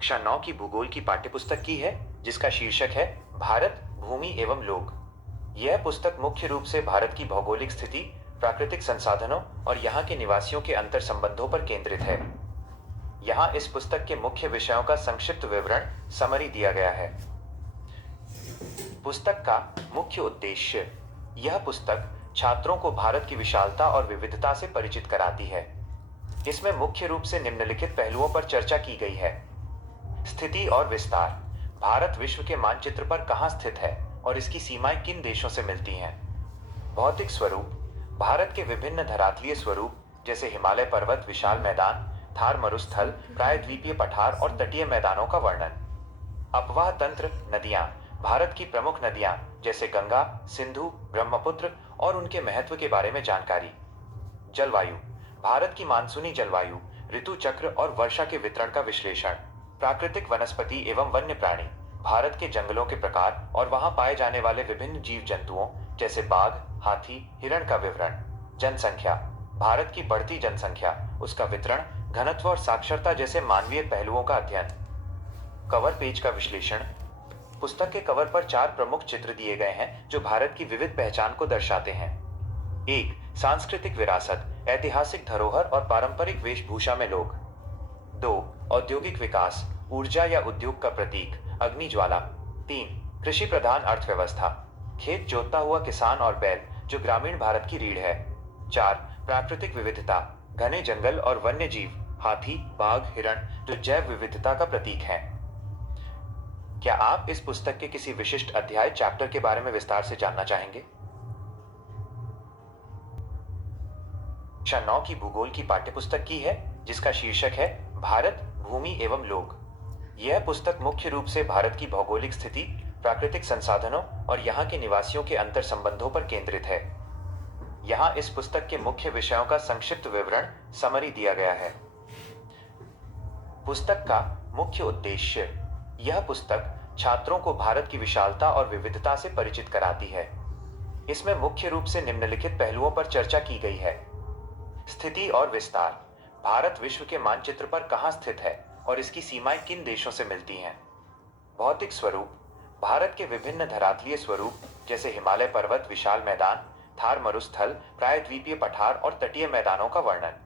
कक्षा 9 की भूगोल की पाठ्यपुस्तक की है, जिसका शीर्षक है भारत, भूमि एवं लोग। यह पुस्तक मुख्य रूप से भारत की भौगोलिक स्थिति, प्राकृतिक संसाधनों और यहाँ के निवासियों के अंतर संबंधों पर केंद्रित है। यहाँ इस पुस्तक के मुख्य विषयों का संक्षिप्त विवरण समरी दिया गया है। पुस्तक का मुख्य उद्देश्य। यह पुस्तक छात्रों को भारत की विशालता और विविधता से परिचित कराती है। इसमें मुख्य रूप से निम्नलिखित पहलुओं पर चर्चा की गई है। स्थिति और विस्तार। भारत विश्व के मानचित्र पर कहाँ स्थित है और इसकी सीमाएं किन देशों से मिलती हैं। भौतिक स्वरूप। भारत के विभिन्न धरातलीय स्वरूप जैसे हिमालय पर्वत, विशाल मैदान, थार मरुस्थल, प्रायद्वीपीय पठार और तटीय मैदानों का वर्णन। अपवाह तंत्र। नदियां। भारत की प्रमुख नदियां जैसे गंगा, सिंधु, ब्रह्मपुत्र और उनके महत्व के बारे में जानकारी। जलवायु। भारत की मानसूनी जलवायु, ऋतु चक्र और वर्षा के वितरण का विश्लेषण। प्राकृतिक वनस्पति एवं वन्य प्राणी। भारत के जंगलों के प्रकार और वहां पाए जाने वाले विभिन्न जीव जंतुओं जैसे बाघ, हाथी, हिरण का विवरण। जनसंख्या। भारत की बढ़ती जनसंख्या, उसका वितरण, घनत्व और साक्षरता जैसे मानवीय पहलुओं का अध्ययन। कवर पेज का विश्लेषण। पुस्तक के कवर पर 4 प्रमुख चित्र दिए गए हैं जो भारत की विविध पहचान को दर्शाते हैं। 1. सांस्कृतिक विरासत, ऐतिहासिक धरोहर और पारंपरिक वेशभूषा में लोग। 2. औद्योगिक विकास, ऊर्जा या उद्योग का प्रतीक, अग्नि ज्वाला। 3. कृषि प्रधान अर्थव्यवस्था, खेत जोतता हुआ किसान और बैल जो ग्रामीण भारत की रीढ़ है। 4. प्राकृतिक विविधता, घने जंगल और वन्य जीव, हाथी, बाघ, हिरण जो जैव विविधता का प्रतीक हैं। क्या आप इस पुस्तक के किसी विशिष्ट अध्याय चैप्टर के बारे में विस्तार से जानना चाहेंगे? कक्षा 9 की भूगोल की पाठ्यपुस्तक की है, जिसका शीर्षक है भारत, भूमि एवं लोग। यह पुस्तक मुख्य रूप से भारत की भौगोलिक स्थिति, प्राकृतिक संसाधनों और यहाँ के निवासियों के अंतर संबंधों पर केंद्रित है। यहाँ इस पुस्तक के मुख्य विषयों का संक्षिप्त विवरण समरी दिया गया है। पुस्तक का मुख्य उद्देश्य। यह पुस्तक छात्रों को भारत की विशालता और विविधता से परिचित कराती है। इसमें मुख्य रूप से निम्नलिखित पहलुओं पर चर्चा की गई है। स्थिति और विस्तार। भारत विश्व के मानचित्र पर कहाँ स्थित है और इसकी सीमाएं किन देशों से मिलती हैं। भौतिक स्वरूप। भारत के विभिन्न धरातलीय स्वरूप जैसे हिमालय पर्वत, विशाल मैदान, थार मरुस्थल, प्रायद्वीपीय पठार और तटीय मैदानों का वर्णन।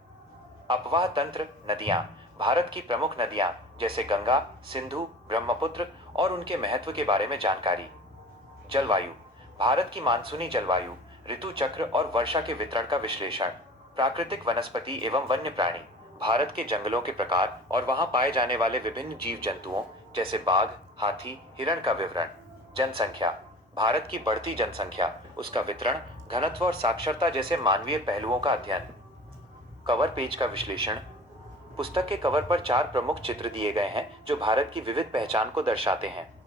अपवाह तंत्र। नदियां। भारत की प्रमुख नदियां जैसे गंगा, सिंधु, ब्रह्मपुत्र और उनके महत्व के बारे में जानकारी। जलवायु। भारत की मानसूनी जलवायु, ऋतु चक्र और वर्षा के वितरण का विश्लेषण। प्राकृतिक वनस्पति एवं वन्य प्राणी। भारत के जंगलों के प्रकार और वहां पाए जाने वाले विभिन्न जीव जंतुओं जैसे बाघ, हाथी, हिरण का विवरण। जनसंख्या। भारत की बढ़ती जनसंख्या, उसका वितरण, घनत्व और साक्षरता जैसे मानवीय पहलुओं का अध्ययन। कवर पेज का विश्लेषण। पुस्तक के कवर पर 4 प्रमुख चित्र दिए गए हैं जो भारत की विविध पहचान को दर्शाते हैं।